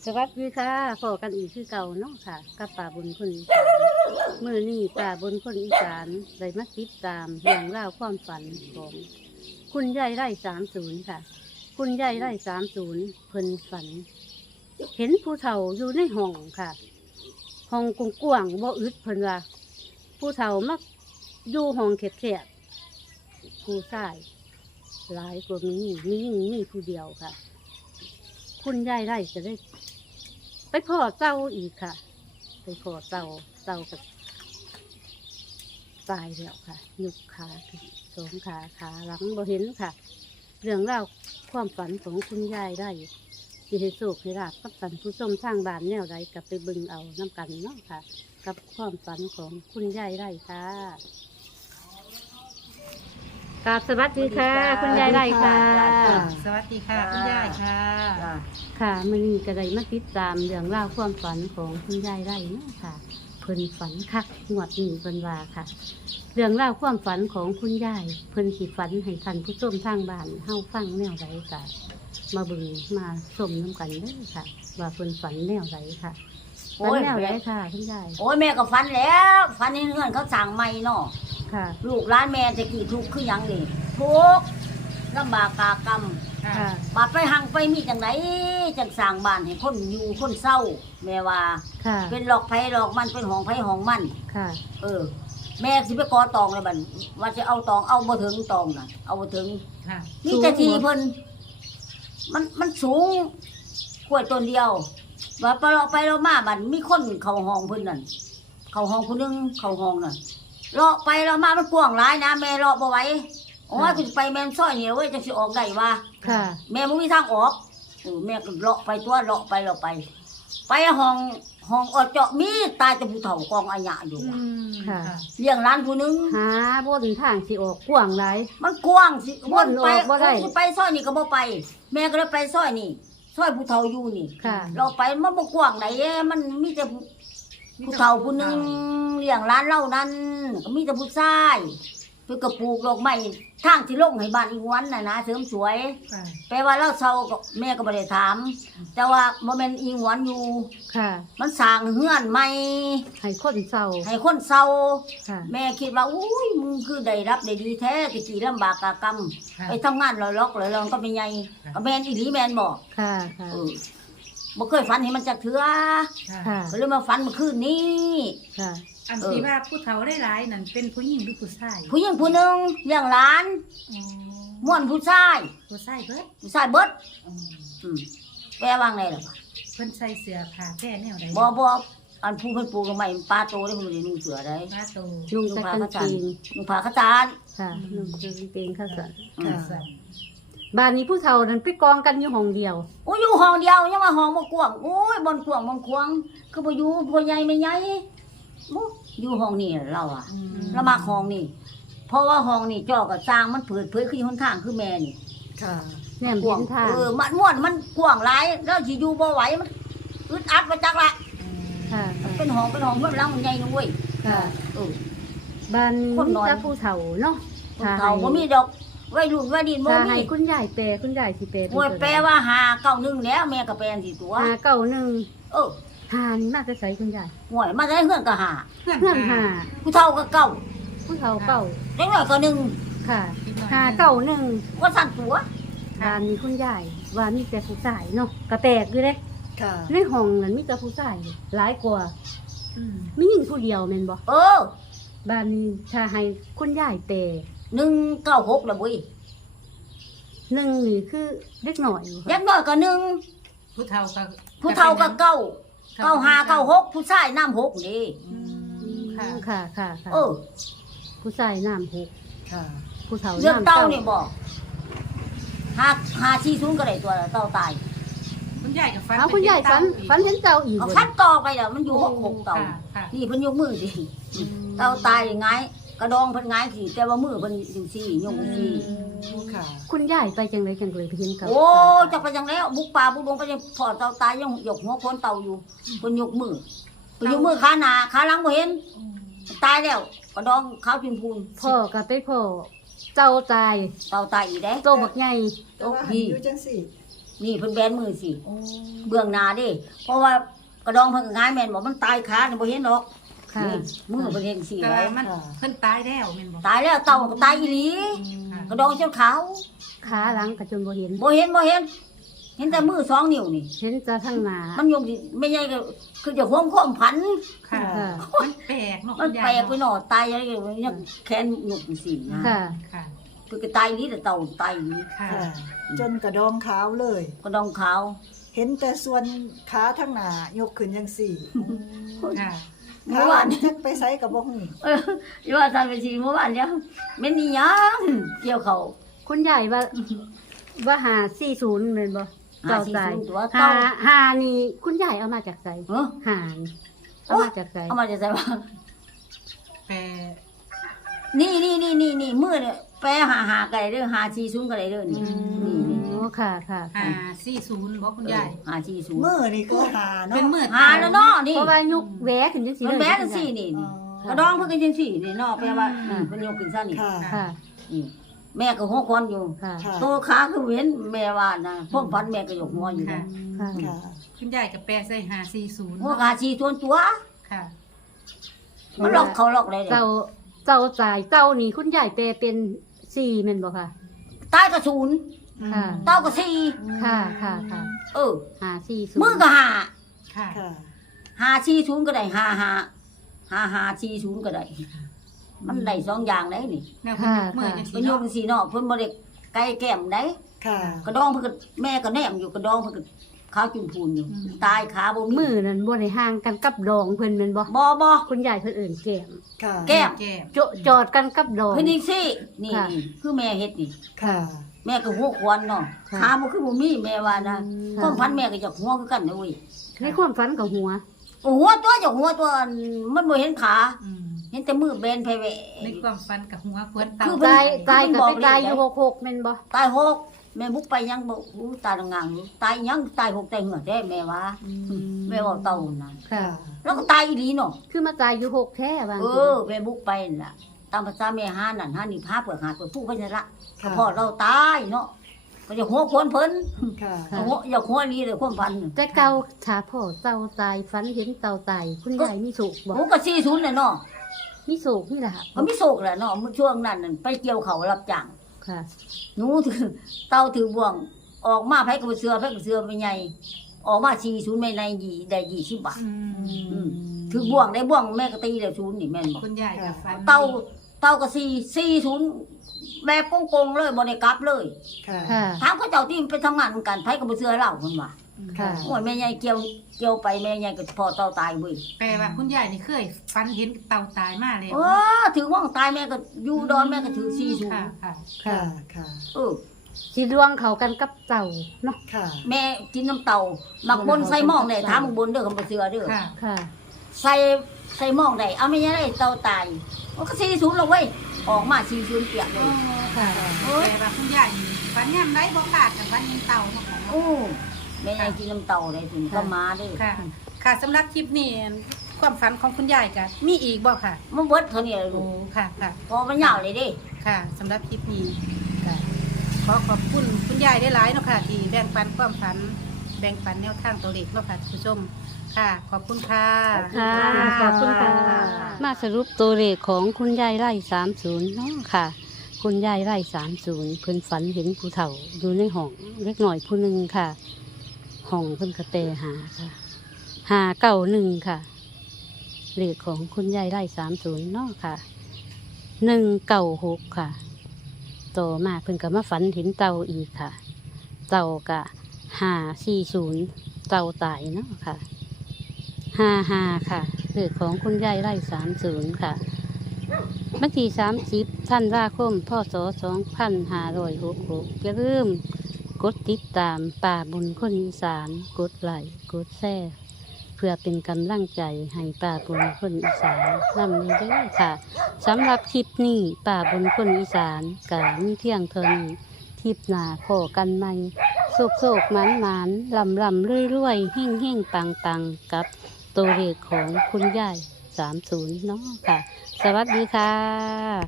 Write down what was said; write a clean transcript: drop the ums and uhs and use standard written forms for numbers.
สวัสดีค่ะพอกันอีกคือเก่าเนาะค่ะกับป่าบนคนอีสานมื้อนี้ป่าบนคนอีสานได้มาติดตามเรื่องราวความฝันของคุณยายไร่30ค่ะ คุณยายไร่30เพิ่นฝัน เห็นผู้เฒ่าอยู่ในห้องค่ะ ห้องกว้างๆบ่อึดเพิ่นว่าผู้เฒ่ามักอยู่ห้องแคบๆผู้ชายหลายกว่ามียิ่งมีผู้เดียวค่ะ คุณยายไร่จะได้ ไปพ่อเจ้าอีกค่ะ ไปพ่อเจ้ากับตายแล้วค่ะยุกขาขึ้นสองขาหลังบ่เห็นค่ะ เรื่องราวความฝันของคุณยายได้สิให้สุขให้ราบกับสันผู้ชมทางบ้านแนวใดกลับไปเบึงเอาน้ำกันเนาะค่ะ กับความฝันของคุณยายได้ค่ะกราบสวัสดีค่ะ คุณยายได้ค่ะสวัสดีค่ะคุณยายค่ะค่ะมันมีกระไดมาติดตามเรื่องราวความฝันของคุณยายได้เนาะค่ะเพิ่นฝันคักงวดนี้เพิ่นว่าค่ะ เรื่องราวความฝันของคุณยายเพิ่นสิฝันให้ท่านผู้ชมทางบ้านเฮาฟังแนวใดค่ะมาเบิ่งมาชมน้ำกันเด้อค่ะ ว่าเพิ่นฝันแนวใดค่ะฝันแนวใดค่ะคุณยายโอ้ยแม่ก็ฝันแล้วฝันในเฮือนเขาสั่งใหม่เนาะค่ะลูกร้านแม่จะกี่ทุกข์คือหยังนี่ทุกข์ลำบากกากรรมค่ะบาดไปหังไปมีจังไหนจังสร้างบ้านให้คนอยู่คนเศร้า แม่ว่าค่ะเป็นหลอกไผหลอกมันเป็นห้องไผห้องมันค่ะแม่สิไปกอตองเลยบัดว่าจะเอาตองเอาบ่ถึงตองน่ะเอาบ่ถึงค่ะนี่แต่ทีเพิ่นมันสูงกล้วยต้นเดียวว่าไปเราไปเรามาบัดมีคนเข้าห้องเพิ่นนั่นเข้าห้องผู้หนึงเข้าห้องน่ะเลาะไปเรามามันกว้างหลายนะแม่เลาะบ่ไหวโอ้ยกูสิไปแม่นซอยนี่เว้ยจังสิออกได้ว่าค่ะแม่บ่มีทางออกแม่ก็เลาะไปตัวเลาะไปเลาะไป ไปห้องอดเจาะมีตายแต่ผู้เฒ่ากองอาญะอยู่ว่ะค่ะเลี้ยงร้านผู้หนึงหาบนทางสิออกกว้างหลายมันกว้างสิบ่นไปออกบ่ได้สิไปซอยนี่ก็บ่ไป แม่ก็เลยไปซอยนี่ซอยผู้เฒ่าอยู่นี่ค่ะเราไปมันบ่กว้างไหนมันมีแต่ผู้เฒ่าผู้หนึงเลี้ยงร้านเหล้านั้นก็มีแต่ผู้ชายเพิ่นก็ปลูกดอกไม้ทางที่ลงให้บ้านอีกวันน่ะนะเสริมสวยค่ะแปลว่าเราเซาก็แม่ก็บ่ได้ถาม แต่ว่าบ่แม่นอีหวนอยู่ค่ะมันสร้างเฮือนใหม่ให้คนเศร้าให้คนเซาค่ะแม่คิดว่าอุ้ยมึงคือได้รับได้ดีแท้ตะกี้ลำบากกากรรมค่ะไปทำงานลอยล็อกลอยลองก็เป็นไงก็แมนอีหลีแมนบอกค่ะค่ะบ่เคยฝันเห็นมันจักเถื่อค่ะก็เลยมาฝันเมื่อคืนนี้ค่ะอันที่ว่าผู้เฒ่าได้หลายนั่นเป็นผู้หญิงหรือผู้ชายผู้หญิงผู้หนึงเลี้ยงหลานอ๋อม่วนผู้ชายผู้ชายเบิดผู้ชายเบิดอ๋ออืมแปลว่าไงล่ะวะเพิ่นใส่เสื้อผ้าแท้แนวใดบ่อันผู้เพิ่นปลูกก็ไม่ปลาโตได้เพิ่นบ่ได้นุ่งเสื้อได้ผ้าโตนุ่งแต่กางเกงนุ่งผ้าขาวจานค่ะนุ่งแต่กางเกงข้าสันอืมค่ะบ้านนี้ผู้เฒ่านั้นไปกองกันอยู่ห้องเดียวโอ้ยอยู่ห้องเดียวยังว่าห้องบ่กว้างโอ้ยบ่อนกว้างบ่ควางคือบ่อยู่บ่ใหญ่ไม่ใหญ่บ่อยู่ห้องนี้เราอ่ะอืมแล้วมาห้องนี่เพราะว่าห้องนี่จอกับสร้างมันเปิดเผยขึ้นหนทางคือแม่นี่ค่ะแนมเห็นทางมันม่วนมันกว้างหลายแล้วสิอยู่บ่ไหวมันอึดอัดมาจักละค่ะเป็นห้องเพิ่นหลังมันใหญ่นะเว้ยค่ะเออบ้านนี้คนนมีอนแต่ผู้เฒ่าเนาะคนเฒ่าบ่มีดอกวัยรุ่นวัยดินบ่ถ้ามีให้คุณยายแปลคุณยายสิแปลโอ้ยแปลว่า591แล้วแม่ก็แปลสิตัว 591 เออหานี่มาจะใส่คุณยายห่วยมาได้เฮือนก็หาเพื่อนหาผู้เฒ่าก็เก่าผู้เฒ่าเก่าเด็กน้อยก็หนึ่งค่ะ591 ว่าสั่นตัวบ้านนี้คุณยายว่ามีแต่ผู้ชายเนาะกระแตกอยู่เด้ค่ะในห้องนั้นมีแต่ผู้ชายหลายกว่าอืมมีหญิงผู้เดียวแม่นบ่เออบ้านนี้ถ้าให้คุณยายแปล 196แล้วเว้ยหนึ่งนี่คือเล็กหน่อยอยู่เด็ค่ะกน้อยก็หนึ่งผู้เฒ่าก็ผู้เฒ่าก็เก้า9596ผู้ชายน้ำ6นี่อืมค่ะค่ะค่ะค่ะเออผู้ชายน้ำหกค่ะผู้เฒ่าเรื่องน้ำเต้าเต้านี่บอกหาชี้ศูนย์ก็ได้ตัวละเต้าตายคุณยายกับฟันเอาคุณยายฝันเห็นเจ้าอีกเอาบ่คัดต่อไปแล้วมันอยู่6เต้าค่ะค่ะนี่เพิ่นยกมือสิเต้าตายยังไงกระดองเพิ่นไงสิแต่ว่ามือเพิ่นอยู่ซี่ยกซี่ค่ะคุณยายไปจังไรจังเลยไปเห็นกับโอ้จะไปจังแล้วบุกป่าบุกดงไปยังพอเต้าตายยังยกหัวโคนเต้าอยู่เพิ่นยกมือเพิ่นยกมือขาหน้าขาหลังบ่เห็นตายแล้วกระดองขาวพิมพูนพ่อกับไปพ่อเจ้าตายเต้าตายอีกเด้โตบักใหญ่โตพี่อยู่จังสี่นี่เพิ่นแบนมือสิโอ้เบื้องหน้าเด้เพราะว่ากระดองเพิ่นก็ง่ายแม่นบ่มันตายขาเนี่ยบ่เห็นดอกค่ะนี่มือเพิ่นเห็นสิแต่ไว้ว่ามันเพิ่นตายแล้วแม่นบ่ตายแล้วเต่าก็ตายอีหลีค่ะกระดองจนขาวขาหลังก็จนบ่เห็นบ่เห็นเห็นแต่มือ2นิ้วนี่เห็นแต่ทั้งหน้ามันยงสิไม่ใช่ก็คือจะห่วงความผันค่ะค่ะมันแปลกเนาะมันคุณยายแปลกไปหน่อตายอะไรอย่างเงี้ยแขนหนุกสินะค่ะค่ะคือก็ตายอีหลีแต่เต่าตายอีหลีค่ะค่ะ จนกระดองขาวเลยกระดองขาวเห็นแต่ส่วนขาทั้งหน้ายกขึ้นยังสี่ค่ะเมื่อวานจักไปไสกับบ่ฮู้อยู่ว่าทานไปสิเมื่อวานเนี่ยไม่มีหยังเกี่ยวเขาคุณยายว่าหา40แม่นบ่เจ้าตาย 40ตัวหาเต่าหานี่คุณยายเอามาจากไสเออหานี่เอามาจากไสเอามาจะใส่ว่าแปลนี่มือเนี่ยแปรหาไก่เด้อหาชีซุนก็ได้เด้อนี่นี่โอ้ค่ะค่ะ 540บ่คุณยายหาชีซุนมือนี่คือหาเป็เนาะนมือหาแล้วเนาะนี่เพราะว่ายุกแหวขึ้นจังซี่มันเลยแบกันสินี่อ๋อกระดองเพิ่นก็จังซี่นี่เนาะแปลว่าเพิ่นยกขึ้นซะนี่ค่ะค่ะนี่แม่ก็หัวคอนอยู่ค่ะค่ะตัวขาคือเว้นแม่ว่านะพวกพันแม่ก็ยกหัวอยู่ค่ะนะค่ะค่ะคุณยายก็แปลใส่540 หัวขาชีส่วนตัวค่ะมันหลอกเขาหลอกได้เลยเจ้าตายเจ้านี่คุณยายแปลเป็น4แม่นบ่ค่ะตายก็ศูนย์ค่ะเต้าก็สี่ค่ะค่ะค่ะเออหา40 มือก็หาค่ะค่ะหาชีศูนย์ก็ได้หาชีศูนย์ก็ได้ มันได้สองอย่างได้นี่แนวคุณยกมือจังมันซี่โยเนาะงสีเนาะเพิ่นบ่ได้ไกลแก้มได้ค่ะกระดองเพิ่นก็แม่ก็แนมอยู่กระดองเพิ่นก็ขาวจุนพูนอยู่ตายขาบ่มีมือนั้นบ่ได้ห่างกันกับดองเพิ่นแม่นบ่บ่คุณยายเพิ่นเอิ้นแก้มค่ะแก้มแก้มจอดกันกับดองเพิ่นอีกสินี่ค่ะนี่คือแม่เฮ็ดนี่ค่ะแม่ก็หัวควันเนาะค่ะขาบ่คือบ่มีแม่ว่านะค่ะความพันแม่ก็อยากหัวคือกันนะเว้ยในความฝันกับหัวโอ้หัวตัวอยากหัวตัวมันบ่เห็นขาอืมเห็นแต่มือแบนไผแวะในความฝันกับหัวควรเต่าคือเพิ่นตายกับบอกไปตายเลขอยู่ไว้ 66แม่นบ่ตายหกแม่บุกไปยังบ่อู้ตายงางอยู่ตายยังตายหกตายเหงื่อแท้แม่ว่าแม่ว่าเต่านั่นค่ะแล้วก็ตายอีหลีเนาะคือมาตายอยู่6แท้ว่าเออแม่บุกไปนั่นล่ะตามภาษาแม่หานั่นหานี่พาเปลือกหาเปลือกผู้เพิ่นนั่นละค่ะพ่อเราตายเนาะก็จะหัวควรเพิ่นค่ะหัวอยากหัวอีหลีเลยความพันแต่เก่าถ้าพ่อเต่าตายฝันเห็นเต่าตายคุณยายมีสุขบ่หูก็40น่ะเนาะมีสุขนี่ล่ะก็มีโศกแหละเนาะมื้อช่วงนั้นนั่นไปเกี่ยวเขารับจ้างค่ะหนูถือเต่าถือบ่วง ออกมาไผก็บ่เสือไผก็เสือไม่ใหญ่ออกมา40ไม่ในยี่ได้20 บาทอืมถือบ่วงได้บ่วงแม่ก็ตีได้ศูนย์นี่แม่นบ่คุณยายกับฝันเต่าก็40แบบโกงๆเลยบ่ได้กลับเลยค่ะค่ะถามเขาเจ้าที่ไปทำงานเหมือนกันไผก็บ่เชื่อเราเพิ่นว่าค่ะโอ้ยแม่ใหญ่เกี่ยวไปแม่ใหญ่ก็พอเต่าตายเว้ยแปลว่าคุณยายนี่เคยฝันเห็นเต่าตายมาแล้วเออถือว่างตายแม่ก็อยู่ดอนแม่ก็ถือ40 ค่ะค่ะค่ะ ค่ะเออสิดวงเขากันกับเต่าเนาะค่ะแม่กินน้ำเต่ามักบนใส่หม้องได้ถามมักบนเด้อคำบ่เชื่อเด้อค่ะค่ะใส่หม้องได้เอาไม่ใช่ได้เต่าตายมันก็40แล้วเว้ยออกมา40เปียกเลยค่ะแปลว่าคุณยายนี่ฝันยามใดบ่ขาดกับฝันเห็นเต่าเนาะค่ะโอ้แม่ใหญ่กินน้ำเต่าได้ถึงก็มาเด้อค่ะ ค่ะสำหรับคลิปนี้ความฝันของคุณยายก็มีอีกบ่ค่ะมันเบิดเท่านี้แหละลูโอ้กค่ะค่ะพอมันยาวเลยเด้ค่ะสำหรับคลิปนี้ก็ขอขอบคุณคุณยายได้หลายๆเนาะค่ะที่แบ่งปันความฝัน แบ่งปันแนวทางตัวเลขเนาะค่ะท่านผู้ชมค่ะ ขอบคุณค่ะค่ะขอบคุณค่ะ มาสรุปตัวเลขของคุณยายไร่30เนาะค่ะ คุณยายไร่30เพิ่นฝันเห็นผู้เฒ่าอยู่ในห้องเล็กหน่อยผู้หนึ่งค่ะ ห้องเพิ่นกระเตหาค่ะ591ค่ะเลขของคุณยายไร่30เนาะค่ะ196ค่ะต่อมาเพิ่นก็มาฝันเห็นเต่าอีกค่ะ เต่ากะ540เต่าตายเนาะค่ะ55ค่ะเลขของคุณยายไร่30ค่ะวันที่30ธันวาคมพศ2566อย่าลืมกดติดตามป่าบุญคนอีสานกดไลค์กดแชร์เพื่อเป็นกำลังใจให้ป่าบุญคนอีสานนำนี้ด้วยค่ะสำหรับคลิปนี้ป่าบุญคนอีสานกะมีเพียงเท่านี้คลิปหน้าพอกันใหม่โศกๆหมันๆลำๆรวยๆเฮ่งๆปังๆกับตัวเลขของคุณยาย30เนาะค่ะ สวัสดีค่ะ